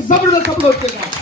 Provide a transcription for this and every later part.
एक जबरदस्त अप्रोच के साथ।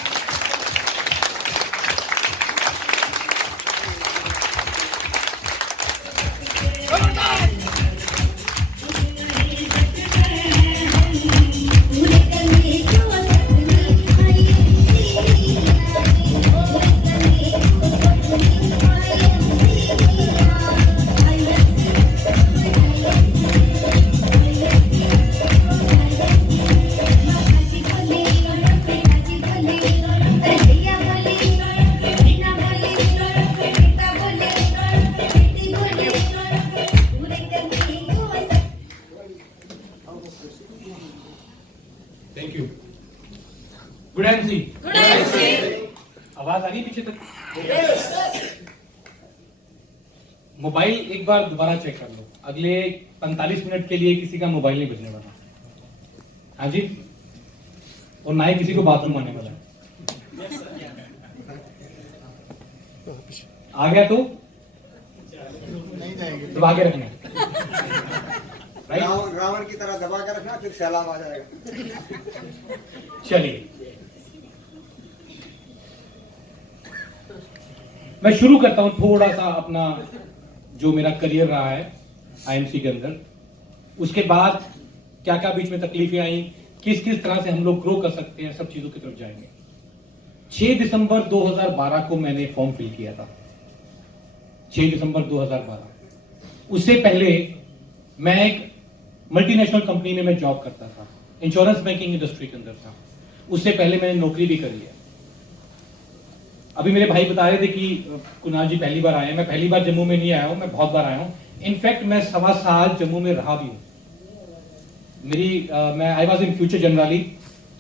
Thank you. Good MC. आवाज आ रही पीछे तक? मोबाइल एक बार दोबारा चेक कर लो, अगले 45 मिनट के लिए किसी का मोबाइल नहीं बजने वाला। हाँ जी, और ना ही किसी को बाथरूम आने वाला है। आ गया तो नहीं जाएंगे, दबा के रखना, राइट? रावण की तरह दबा के रखना, फिर सैलाब आ जाएगा। चलिए मैं शुरू करता हूं थोड़ा सा अपना जो मेरा करियर रहा है आईएमसी के अंदर, उसके बाद क्या क्या बीच में तकलीफें आई, किस किस तरह से हम लोग ग्रो कर सकते हैं, सब चीजों की तरफ जाएंगे। 6 दिसंबर 2012 को मैंने फॉर्म फिल किया था। 6 दिसंबर 2012। उससे पहले मैं एक मल्टीनेशनल कंपनी में मैं जॉब करता था, इंश्योरेंस बैंकिंग इंडस्ट्री के अंदर था। उससे पहले मैंने नौकरी भी करी है। अभी मेरे भाई बता रहे थे कि कुणाल जी पहली बार आए हैं। मैं पहली बार जम्मू में नहीं आया हूं, मैं बहुत बार आया हूं। इनफैक्ट मैं 1.25 साल जम्मू में रहा भी हूं। मैं I was in future generally,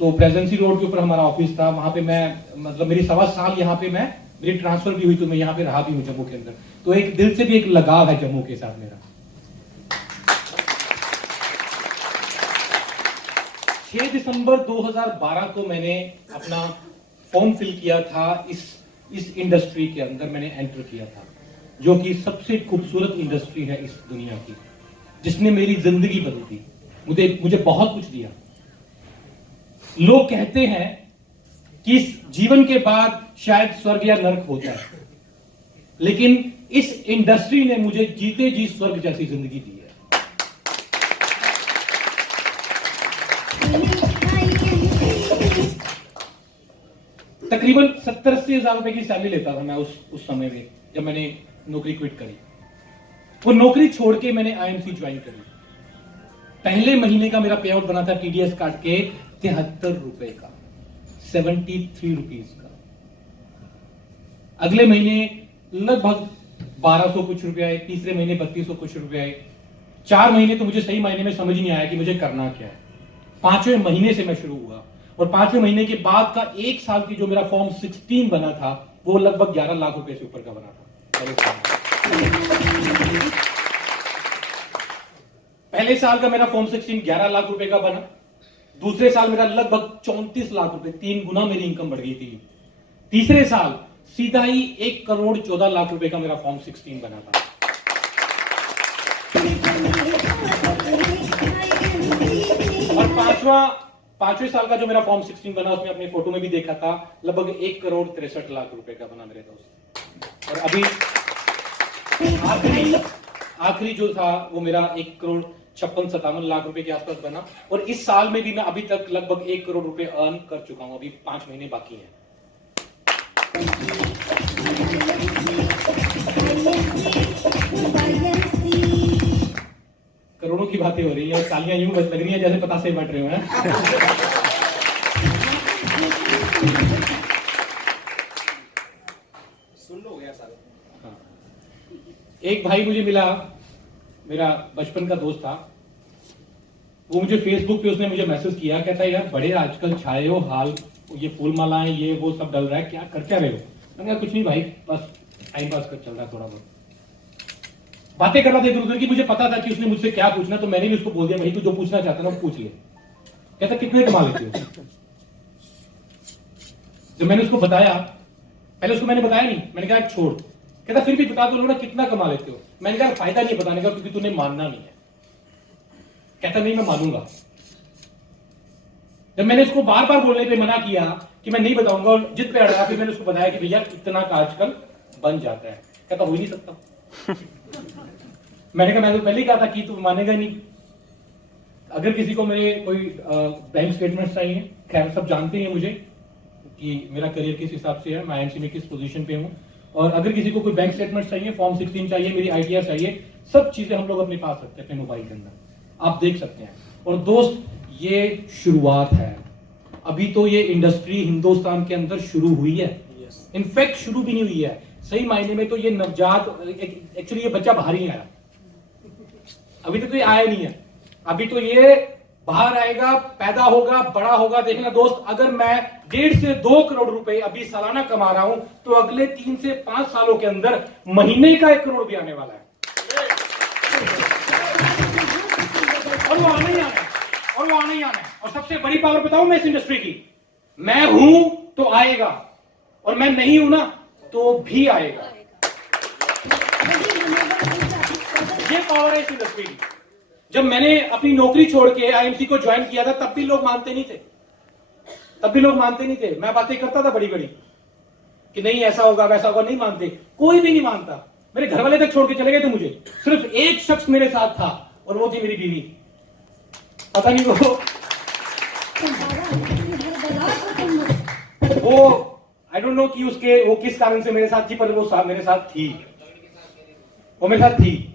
तो प्रेजेंसी रोड के ऊपर हमारा ऑफिस था, वहां पे मैं मतलब मेरी 1.25 साल यहाँ पे मेरी ट्रांसफर भी हुई, तो मैं यहाँ पे रहा भी हूँ जम्मू के अंदर। तो एक दिल से भी एक लगाव है जम्मू के साथ मेरा। 6 दिसंबर 2012 को मैंने अपना फॉर्म फिल किया था। इस इंडस्ट्री के अंदर मैंने एंटर किया था, जो कि सबसे खूबसूरत इंडस्ट्री है इस दुनिया की, जिसने मेरी जिंदगी बदल दी, मुझे बहुत कुछ दिया। लोग कहते हैं कि इस जीवन के बाद शायद स्वर्ग या नरक होता है, लेकिन इस इंडस्ट्री ने मुझे जीते जी स्वर्ग जैसी जिंदगी दी है। तकरीबन 70-80 हजार रुपए की सैलरी लेता था मैं उस समय में, जब मैंने नौकरी क्विट करी। वो नौकरी छोड़ के मैंने आईएमसी ज्वाइन करी। पहले महीने का मेरा पे आउट बना था टीडीएस काट के 73 रुपए का, 73 रुपीज का। अगले महीने लगभग 1200 कुछ रुपए आए, तीसरे महीने 3200 कुछ रुपए आए। 4 महीने तो मुझे सही मायने में समझ नहीं आया कि मुझे करना क्या है। 5वें महीने से मैं शुरू हुआ, और 5वें महीने के बाद का 1 साल की जो मेरा फॉर्म 16 बना था, वो लगभग 11 लाख रुपए से ऊपर का बना था। पहले साल का मेरा फॉर्म 16 11 लाख रुपए का बना। दूसरे साल मेरा लगभग 34 लाख रुपए, 3 गुना मेरी इनकम बढ़ गई थी। तीसरे साल सीधा ही 1 करोड़ 14 लाख रुपए का मेरा फॉर्म 16 बना था। और पांचवें साल का जो मेरा फॉर्म 16 बना, उसमें अपनी फोटो में भी देखा था, लगभग 1 करोड़ 63 लाख रुपए का बना मेरे दोस्त। और अभी आखिरी जो था वो मेरा 1 करोड़ 56-57 लाख रुपए के आसपास बना। और इस साल में भी मैं अभी तक लगभग 1 करोड़ रुपए अर्न कर चुका हूं। अभी 5 महीने बाकी हैं। करोड़ों की बातें हो रही है, और तालियां यूं लग रही हैं जैसे पता से बट रहे हो हैं। सुन लो यार सारे। हाँ। एक भाई मुझे मिला, मेरा बचपन का दोस्त था। वो मुझे फेसबुक पे उसने मुझे मैसेज किया, कहता है यार बड़े आजकल छाए हो, हाल ये फूल मालाएं ये वो सब डल रहा है, क्या कर क्या रहे हो? मैंने कहा कुछ नहीं भाई, बस टाइम पास कर चल रहा है, थोड़ा बहुत बातें कर रहा था इधर उधर की। मुझे पता था कि उसने मुझसे क्या पूछना, तो मैंने भी उसको बोल दिया भाई तू जो पूछना चाहता ना वो पूछ ले। कहता कितने कमा लेते हो? जब मैंने उसको बताया, पहले उसको मैंने बताया नहीं, मैंने कहा छोड़। कहता फिर भी बता दो ना कितना कमा लेते हो। मैंने कहा फायदा नहीं बताने का, क्योंकि तूने मानना नहीं है। कहता नहीं मैं मानूंगा। जब मैंने उसको बार बार बोलने पे मना किया कि मैं नहीं बताऊंगा और जिद पे अड़ा, फिर मैंने उसको बताया कि भैया इतना का आजकल बन जाता है। कहता हो ही नहीं सकता। मैंने कहा मैं तो पहले ही कहा था कि तू मानेगा नहीं। अगर किसी को मेरे कोई बैंक स्टेटमेंट चाहिए, खैर सब जानते हैं मुझे कि मेरा करियर किस हिसाब से है, मैं आईएमसी में किस पोजीशन पे हूँ, और अगर किसी को कोई बैंक स्टेटमेंट चाहिए, फॉर्म 16 चाहिए, मेरी आईटीआर चाहिए, सब चीजें हम लोग अपने पास रखते हैं अपने मोबाइल के अंदर, आप देख सकते हैं। और दोस्त ये शुरुआत है, अभी तो ये इंडस्ट्री हिंदुस्तान के अंदर शुरू हुई है, इनफैक्ट शुरू भी नहीं हुई है। सही मायने में तो ये नवजात, एक्चुअली ये बच्चा बाहर ही नहीं आया, अभी तक तो ये आया नहीं है, अभी तो ये बाहर आएगा, पैदा होगा, बड़ा होगा। देखना दोस्त, अगर मैं 1.5 से 2 करोड़ रुपए अभी सालाना कमा रहा हूं, तो अगले 3 से 5 सालों के अंदर महीने का 1 करोड़ भी आने वाला है, और वो आना ही आना है, और वो आना ही आना है। और सबसे बड़ी पावर बताऊं मैं इस इंडस्ट्री की, मैं हूं तो आएगा, और मैं नहीं हूं ना तो भी आएगा। ये पावर है इस इंडस्ट्री की। जब मैंने अपनी नौकरी छोड़ के आईएमसी को ज्वाइन किया था, तब भी लोग मानते नहीं थे, तब भी लोग मानते नहीं थे। मैं बातें करता था बड़ी बड़ी कि नहीं ऐसा होगा वैसा होगा, नहीं मानते, कोई भी नहीं मानता। मेरे घर वाले तक छोड़ के चले गए थे मुझे, सिर्फ एक शख्स मेरे साथ था, और वो थी मेरी बीवी। पता नहीं वो आई डोंट नो कि उसके वो किस कारण से मेरे साथ थी, पर वो मेरे साथ थी, वो मेरे साथ थी।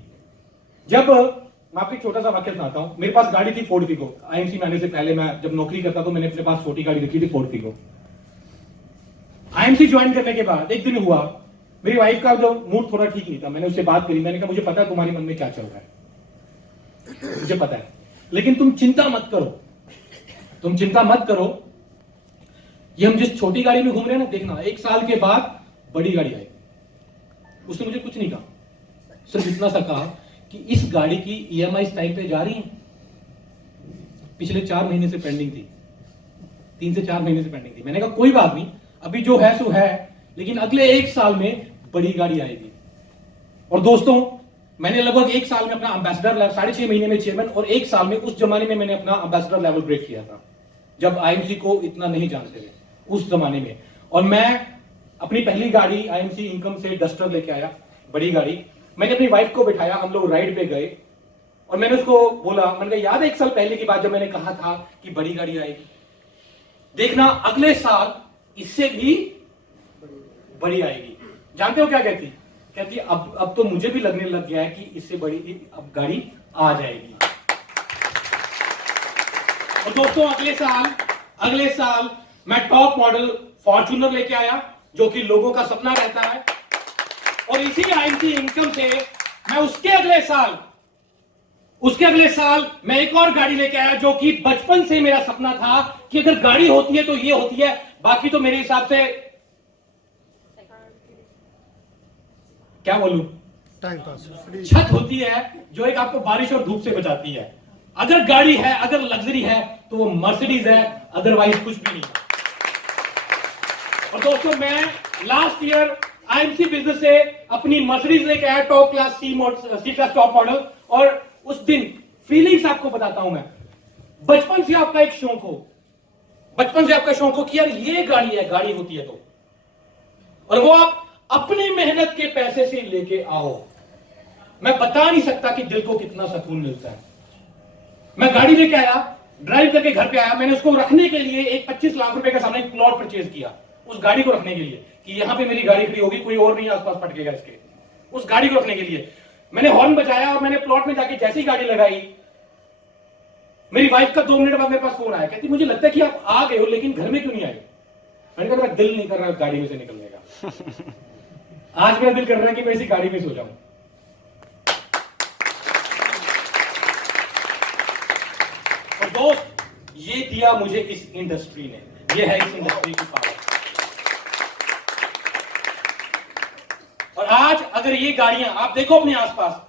जब मैं आपको एक छोटा सा वाक्य सुनाता हूं। मेरे पास गाड़ी थी फोर्ड फिगो, आईएमसी में आने से पहले मैं जब नौकरी करता तो मैंने अपने पास छोटी गाड़ी रखी थी, फोर्ड फिगो। आईएमसी ज्वाइन करने के बाद एक दिन हुआ, मेरी वाइफ का जो मूड थोड़ा ठीक नहीं था, मैंने उससे बात करी, मैंने कहा मुझे पता है तुम्हारे मन में क्या चल रहा है, मुझे पता है, लेकिन तुम चिंता मत करो, तुम चिंता मत करो, ये हम जिस छोटी गाड़ी में घूम रहे हैं ना, देखना 1 साल के बाद बड़ी गाड़ी आएगी। उसने मुझे कुछ नहीं कहा, सिर्फ इतना सा कहा कि इस गाड़ी की ईएमआई टाइम पे जा रही है, पिछले 4 महीने से पेंडिंग थी, 3 से 4 महीने से पेंडिंग थी। मैंने कहा कोई बात नहीं, अभी जो है सो है, लेकिन अगले 1 साल में बड़ी गाड़ी आएगी। और दोस्तों, मैंने लगभग 1 साल में अपना एम्बेसडर लेवल, 6.5 महीने में चेयरमैन, और 1 साल में, उस जमाने में मैंने अपना एम्बेसडर लेवल ब्रेक किया था, जब आईएमसी को इतना नहीं जानते थे उस जमाने में। और मैं अपनी पहली गाड़ी आईएमसी इनकम से डस्टर लेके आया, बड़ी गाड़ी। मैंने अपनी वाइफ को बिठाया, हम लोग राइड पे गए, और मैंने उसको बोला, मैंने कहा याद है 1 साल पहले की बात जब मैंने कहा था कि बड़ी गाड़ी आएगी, देखना अगले साल इससे भी बड़ी आएगी। जानते हो क्या कहती? कहती अब तो मुझे भी लगने लग गया है कि इससे बड़ी अब गाड़ी आ जाएगी। और दोस्तों, अगले साल मैं टॉप मॉडल फॉर्च्यूनर लेके आया, जो कि लोगों का सपना रहता है। और इसी आईएमसी इनकम से मैं उसके अगले साल मैं एक और गाड़ी लेके आया, जो कि बचपन से मेरा सपना था कि अगर गाड़ी होती है तो ये होती है, बाकी तो मेरे हिसाब से क्या बोलूं, टाइम पास, छत होती है जो एक आपको बारिश और धूप से बचाती है। अगर गाड़ी है, अगर लग्जरी है, तो वो मर्सिडीज है, अदरवाइज कुछ भी नहीं। और दोस्तों, मैं लास्ट ईयर आईएमसी बिजनेस से अपनी मर्सिडीज लेके आया, top class C class top model. और उस दिन फीलिंग्स आपको बताता हूं मैं। बचपन से आपका एक शौक हो, बचपन से आपका शौक हो कि यार ये गाड़ी है, गाड़ी होती है तो, और वो आप अपनी मेहनत के पैसे से लेके आओ, मैं बता नहीं सकता कि दिल को कितना सुकून मिलता है। मैं गाड़ी लेके आया, ड्राइव करके घर पे आया, मैंने उसको रखने के लिए एक 25 लाख रुपए का सामने एक प्लॉट परचेज किया, उस गाड़ी को रखने के लिए कि यहां पे मेरी गाड़ी खड़ी होगी, कोई और नहीं आसपास फटकेगा इसके। उस गाड़ी को रखने के लिए मैंने हॉर्न बजाया, और मैंने प्लॉट में जाके जैसी गाड़ी लगाई, मेरी वाइफ का 2 मिनट बाद मेरे पास फोन आया, कहती मुझे लगता है कि आप आ गए हो, लेकिन घर में क्यों नहीं आए? मैंने कहा मेरा दिल नहीं कर रहा गाड़ी में से निकलने का। आज मेरा दिल कर रहा है कि मैं इसी गाड़ी में सो जाऊं। और दोस्त, ये दिया मुझे इस इंडस्ट्री ने, ये है इस इंडस्ट्री की पावर। और आज अगर ये गाड़ियां आप देखो अपने आसपास,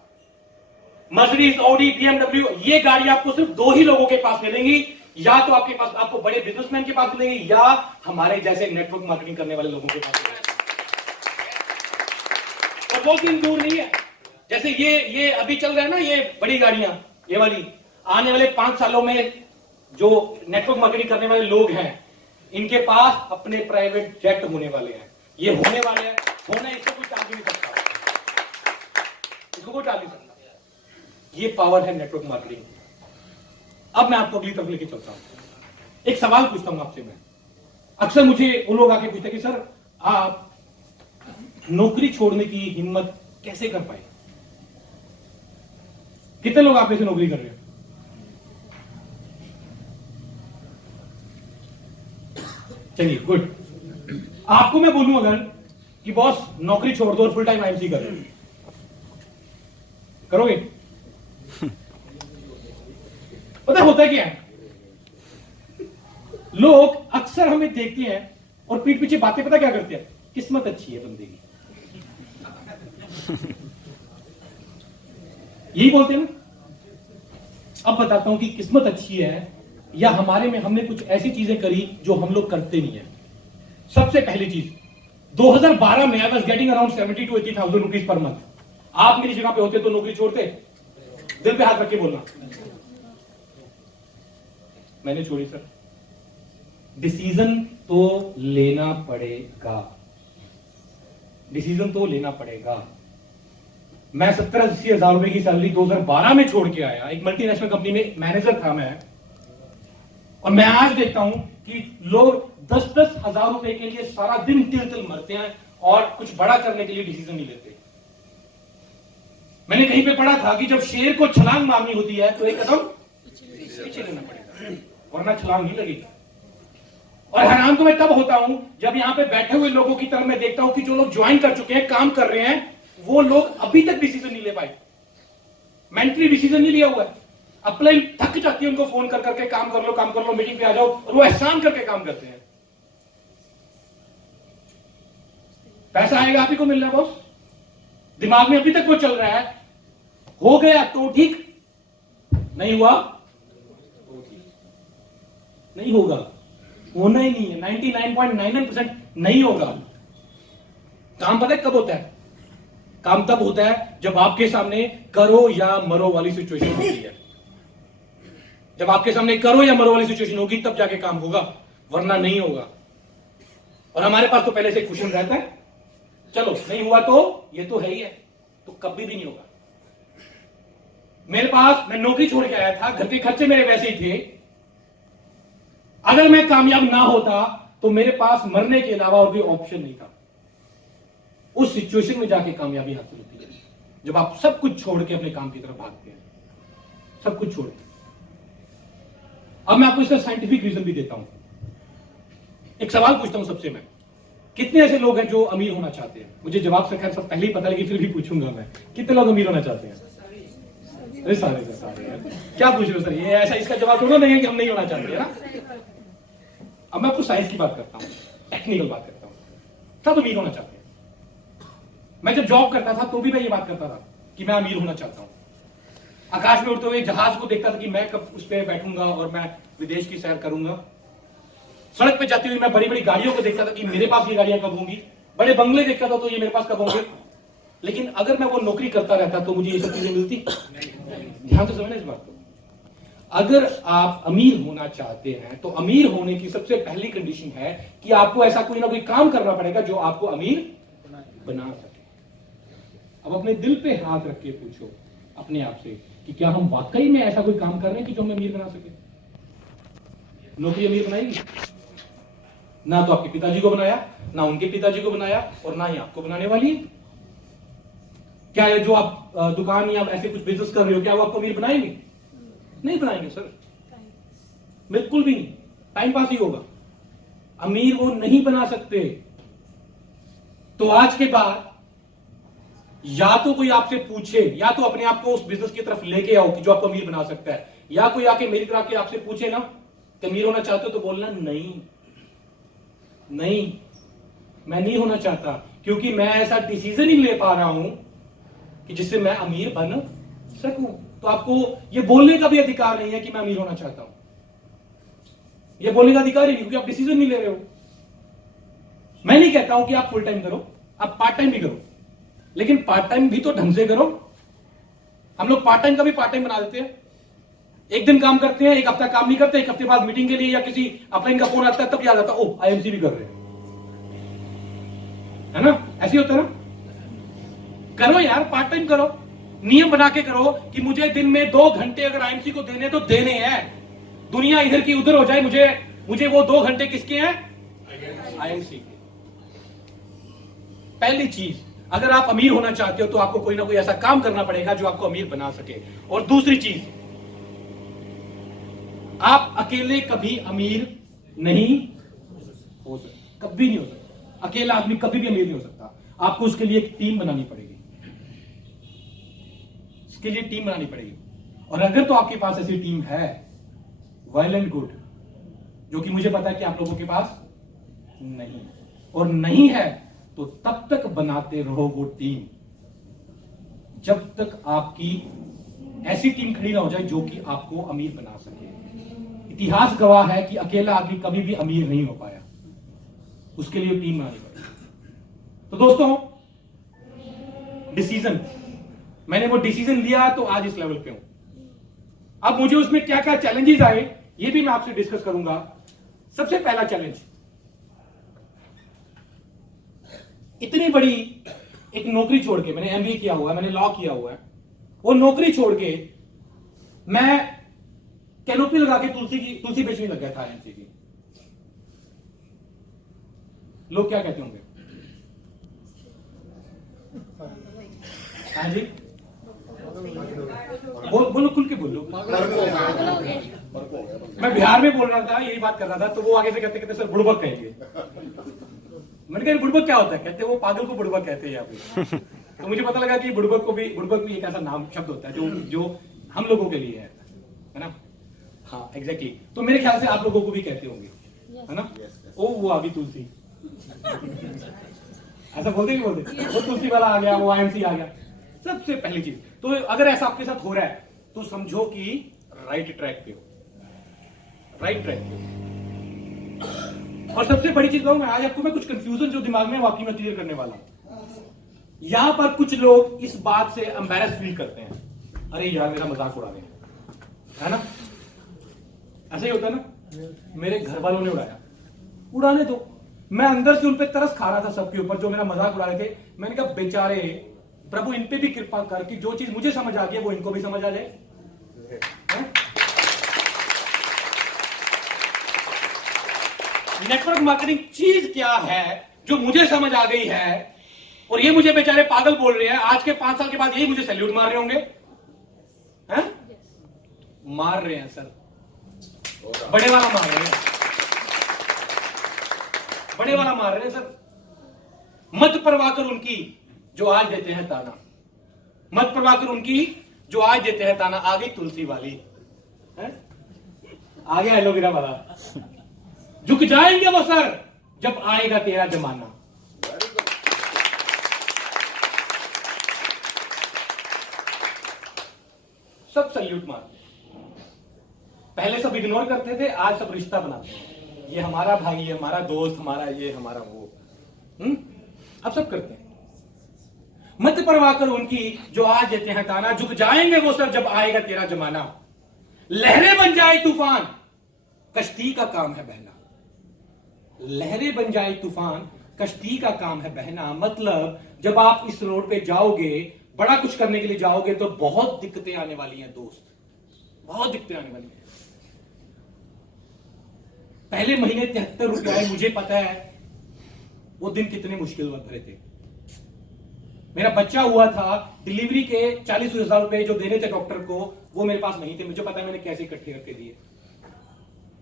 मर्सिडीज, ऑडी, बीएमडब्ल्यू, ये गाड़ी आपको सिर्फ 2 ही लोगों के पास मिलेंगी, या तो आपके पास, आपको बड़े बिजनेसमैन के पास मिलेंगी, या हमारे जैसे नेटवर्क मार्केटिंग करने वाले लोगों के पास मिलेंगी। और वो दिन दूर नहीं है, जैसे ये अभी चल रहा है ना, ये बड़ी गाड़ियां, ये वाली, आने वाले 5 सालों में जो नेटवर्क मार्केटिंग करने वाले लोग हैं, इनके पास अपने प्राइवेट जेट होने वाले हैं। ये होने वाले हैं, होना, इसको कोई टाल नहीं सकता, इसको कोई टाल नहीं सकता। ये पावर है नेटवर्क मार्केटिंग। अब मैं आपको अगली तरफ लेके चलता हूं। एक सवाल पूछता हूं आपसे मैं। अक्सर मुझे वो लोग आके पूछते हैं कि सर आप नौकरी छोड़ने की हिम्मत कैसे कर पाए? कितने लोग आप में से नौकरी कर रहे हैं? चलिए, गुड। आपको मैं बोलूं अगर कि बॉस नौकरी छोड़ दो और फुल टाइम आईएमसी करो, करोगे? पता होता क्या है, लोग अक्सर हमें देखते हैं और पीठ पीछे बातें पता क्या करते हैं, किस्मत अच्छी है बंदे की, यही बोलते हैं ना। अब बताता हूं कि किस्मत अच्छी है या हमारे में हमने कुछ ऐसी चीजें करी जो हम लोग करते नहीं है। सबसे पहली चीज, 2012 में I was getting around 70 to 80,000 rupees per month. आप मेरी जगह पे होते तो नौकरी छोड़ते? दिल पे हाथ रख के बोलना। मैंने छोड़ी सर। डिसीजन तो लेना पड़ेगा, डिसीजन तो लेना पड़ेगा। मैं 70-80 हजार रुपए की सैलरी 2012 में छोड़ के आया, एक मल्टीनेशनल कंपनी में मैनेजर था मैं, और मैं आज देखता हूं कि लोग 10-10 हजार रुपए के लिए सारा दिन तिल मरते हैं और कुछ बड़ा करने के लिए डिसीजन नहीं लेते। मैंने कहीं पे पढ़ा था कि जब शेर को छलांग मारनी होती है तो एक कदम पीछे लेना पड़ेगा, वरना छलांग नहीं लगेगी। और हैरान तो मैं तब होता हूं जब यहां पे बैठे हुए लोगों की तरफ मैं देखता हूं कि जो लोग ज्वाइन कर चुके हैं, काम कर रहे हैं, वो लोग अभी तक डिसीजन नहीं ले पाए, मेंटली डिसीजन नहीं लिया हुआ है। अप्लाई थक जाती है उनको फोन कर करके, काम कर लो, मीटिंग पे आ जाओ, और वो एहसान करके काम करते हैं। पैसा आएगा आप ही को मिल रहा है बॉस, दिमाग में अभी तक वो चल रहा है, हो गया तो ठीक, नहीं हुआ तो ठीक, नहीं होगा, होना ही नहीं है। 99.99% नहीं होगा। काम पता है कब होता है? काम तब होता है जब आपके सामने करो या मरो वाली सिचुएशन होती है। जब आपके सामने करो या मरो वाली सिचुएशन होगी तब जाके काम होगा, वरना नहीं होगा। और हमारे पास तो पहले से क्वेश्चन रहता है, चलो नहीं हुआ तो ये तो है ही है, तो कभी भी नहीं होगा। मेरे पास, मैं नौकरी छोड़ के आया था, घर के खर्चे मेरे वैसे ही थे। अगर मैं कामयाब ना होता तो मेरे पास मरने के अलावा और कोई ऑप्शन नहीं था। उस सिचुएशन में जाके कामयाबी हासिल होती है जब आप सब कुछ छोड़ के अपने काम की तरफ भागते हैं, सब कुछ छोड़ के। अब मैं आपको इसका साइंटिफिक रीजन भी देता हूं। एक सवाल पूछता हूं सबसे मैं, कितने ऐसे लोग हैं जो अमीर होना चाहते हैं? मुझे जवाब से खैर सब पहले ही पता, लेकिन फिर भी पूछूंगा मैं, कितने लोग अमीर होना चाहते हैं? अरे सारे यार, क्या पूछ रहे हो सर? ये ऐसा, इसका जवाब थोड़ा नहीं है कि हम नहीं होना चाहते, है ना। अब मैं आपको साइंस की बात करता हूं, टेक्निकल बात करता हूं। सब अमीर होना चाहते हैं। मैं जब जॉब करता था तो भी मैं ये बात करता था कि मैं अमीर होना चाहता हूं। आकाश में उड़ते हुए जहाज को देखता था कि मैं कब उस पर बैठूंगा और मैं विदेश की सैर करूंगा। सड़क पे जाती हुई मैं बड़ी बड़ी गाड़ियों को देखता था कि मेरे पास ये गाड़ियां कब होंगी। बड़े बंगले देखता था तो ये मेरे पास कब होंगे। लेकिन अगर मैं वो नौकरी करता रहता तो मुझे ये सब चीजें मिलती? ध्यान तो समझना इस बात को। अगर आप अमीर होना चाहते हैं तो अमीर होने की सबसे पहली कंडीशन है कि आपको ऐसा कोई ना कोई काम करना पड़ेगा जो आपको अमीर बना सके। अब अपने दिल पे हाथ रख के पूछो अपने आप से कि क्या हम वाकई में ऐसा कोई काम कर रहे हैं कि जो हमें अमीर बना सके? नौकरी अमीर बनाएगी? ना तो आपके पिताजी को बनाया, ना उनके पिताजी को बनाया, और ना ही आपको बनाने वाली है। क्या है जो आप दुकान या ऐसे कुछ बिजनेस कर रहे हो, क्या वो आपको अमीर बनाएंगे? नहीं बनाएंगे सर, बिल्कुल भी नहीं। टाइम पास ही होगा, अमीर वो नहीं बना सकते। तो आज के बाद या तो कोई आपसे पूछे, या तो अपने आप को उस बिजनेस की तरफ लेके आओ कि जो आपको अमीर बना सकता है, या कोई आके मेरी तरह के आपसे पूछे ना कि अमीर होना चाहते हो, तो बोलना नहीं, नहीं मैं नहीं होना चाहता, क्योंकि मैं ऐसा डिसीजन ही ले पा रहा हूं कि जिससे मैं अमीर बन सकूं। तो आपको ये बोलने का भी अधिकार नहीं है कि मैं अमीर होना चाहता हूं। ये बोलने का अधिकार ही नहीं, क्योंकि आप डिसीजन नहीं ले रहे हो। मैं नहीं कहता हूं कि आप फुल टाइम करो, आप पार्ट टाइम भी करो, लेकिन पार्ट टाइम भी तो ढंग से करो। हम लोग पार्ट टाइम का भी पार्ट टाइम बना देते हैं। एक दिन काम करते हैं, एक हफ्ता काम नहीं करते, एक हफ्ते बाद मीटिंग के लिए या किसी अपलाइन का फोन आता है, तब याद आता है, ओ आईएमसी भी कर रहे हैं, है ना? ऐसे होता है ना? करो यार, पार्ट टाइम करो, नियम बना के करो कि मुझे दिन में 2 घंटे अगर आईएमसी को देने तो देने हैं। दुनिया इधर की उधर हो जाए, मुझे वो 2 घंटे किसके हैं? आईएमसी के। पहली चीज, अगर आप अमीर होना चाहते हो तो आपको कोई ना कोई ऐसा काम करना पड़ेगा जो आपको अमीर बना सके। और दूसरी चीज, आप अकेले कभी अमीर नहीं हो सकते, कभी नहीं हो सकता। अकेला आदमी कभी भी अमीर नहीं हो सकता। आपको उसके लिए एक टीम बनानी पड़ेगी, उसके लिए टीम बनानी पड़ेगी। और अगर तो आपके पास ऐसी टीम है, वेल एंड गुड, जो कि मुझे पता है कि आप लोगों के पास नहीं, और नहीं है तो तब तक बनाते रहो वो टीम जब तक आपकी ऐसी टीम खड़ी ना हो जाए जो कि आपको अमीर बना सके। इतिहास गवाह है कि अकेला आदमी कभी भी अमीर नहीं हो पाया, उसके लिए टीम बनानी पड़ी। तो दोस्तों, डिसीजन, मैंने वो डिसीजन लिया तो आज इस लेवल पे हूं। अब मुझे उसमें क्या क्या चैलेंजेस आए ये भी मैं आपसे डिस्कस करूंगा। सबसे पहला चैलेंज, इतनी बड़ी एक नौकरी छोड़ के, मैंने एमबीए किया हुआ है, मैंने लॉ किया हुआ है, वो नौकरी छोड़ के मैं कैनोपी लगा के तुलसी बेचने लग गया था आईएमसी की। लोग क्या कहते होंगे? हाँ जी, बोलो, खुल के बोलो। मैं बिहार में बोल रहा था, यही बात कर रहा था, तो वो आगे से कहते सर बुड़बक कहेंगे। मैंने कहा बुड़बक क्या होता है? कहते वो पागल को बुड़बक कहते हैं यहाँ पे। तो मुझे पता लगा कि बुड़बक भी एक ऐसा नाम शब्द होता है जो हम लोगों के लिए है ना? हाँ, एग्जैक्टली। तो मेरे ख्याल से आप लोगों को भी कहते होंगे, है ना? ओ वो आ गई तुलसी, ऐसा बोलते वो तुलसी वाला आ गया, वो आईएमसी आ गया। सबसे पहली चीज तो, अगर ऐसा आपके साथ हो रहा है तो समझो कि राइट ट्रैक पे हो, राइट ट्रैक पे हो। और सबसे बड़ी चीज कहूं मैं, आज आपको मैं कुछ कंफ्यूजन जो दिमाग में वाकई में क्लियर करने वाला हूं। यहां पर कुछ लोग इस बात से एम्बैरस फील करते हैं, अरे यार मेरा मजाक उड़ा रहे हैं, है ना? ऐसा ही होता है ना? मेरे घर वालों ने उड़ाया, उड़ाने दो। मैं अंदर से उन पे तरस खा रहा था, सबके ऊपर जो मेरा मजाक उड़ा रहे थे। मैंने कहा बेचारे प्रभु, इन पे भी कृपा कर कि जो चीज मुझे समझ आ गई वो इनको भी समझ आ जाए। नेटवर्क मार्केटिंग चीज क्या है जो मुझे समझ आ गई है, और ये मुझे बेचारे पागल बोल रहे हैं। आज के 5 साल के बाद यही मुझे सैल्यूट मार रहे होंगे, हैं? मार रहे हैं सर, बड़े वाला मार रहे हैं, बड़े वाला मार रहे हैं सर। मत परवाह कर उनकी जो आज देते हैं ताना, मत परवाह कर उनकी जो आज देते हैं ताना। आ गई तुलसी वाली, है? आ गया एलोवेरा वाला। झुक जाएंगे वो सर जब आएगा तेरा जमाना। सब सल्यूट मारते, पहले सब इग्नोर करते थे, आज सब रिश्ता बनाते हैं। ये हमारा भाई, ये हमारा दोस्त, हमारा ये, हमारा वो, अब सब करते हैं। मत परवाह कर उनकी जो आज देते हैं ताना, झुक जाएंगे वो सर जब आएगा तेरा जमाना। लहरें बन जाए तूफान, कश्ती का काम है बहना। लहरें बन जाए तूफान, कश्ती का काम है बहना। मतलब जब आप इस रोड पे जाओगे, बड़ा कुछ करने के लिए जाओगे, तो बहुत दिक्कतें आने वाली हैं दोस्त, बहुत दिक्कतें आने वाली हैं। पहले महीने 73 रुपए आए, मुझे पता है वो दिन कितने मुश्किल भरे थे। मेरा बच्चा हुआ था, डिलीवरी के 40,000 रुपए जो देने थे डॉक्टर को, वो मेरे पास नहीं थे। मुझे पता है मैंने कैसे इकट्ठे करके दिए।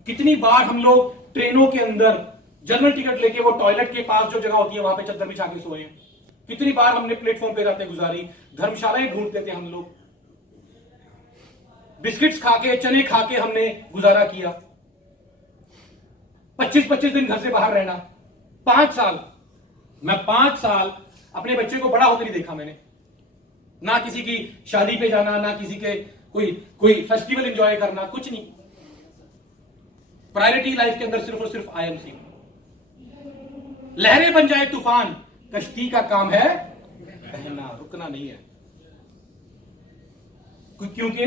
कितनी बार हम लोग ट्रेनों के अंदर जनरल टिकट लेके वो टॉयलेट के पास जो जगह होती है वहां पे चद्दर बिछा के सोए। कितनी बार हमने प्लेटफॉर्म पे रातें गुजारी, धर्मशालाएं ढूंढते थे हम लोग, बिस्किट्स खा के, चने खा के हमने गुजारा किया। 25-25 दिन घर से बाहर रहना, 5 साल, मैं 5 साल अपने बच्चे को बड़ा होकर नहीं देखा मैंने। ना किसी की शादी पे जाना, ना किसी के कोई फेस्टिवल एंजॉय करना, कुछ नहीं। प्रायोरिटी लाइफ के अंदर सिर्फ और सिर्फ आईएमसी। लहरें बन जाए तूफान, कश्ती का काम है बहना, रुकना नहीं है। क्योंकि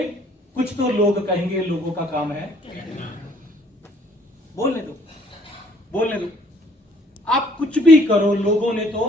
कुछ तो लोग कहेंगे लोगों का काम है बोलने दो, बोलने दो। आप कुछ भी करो, लोगों ने तो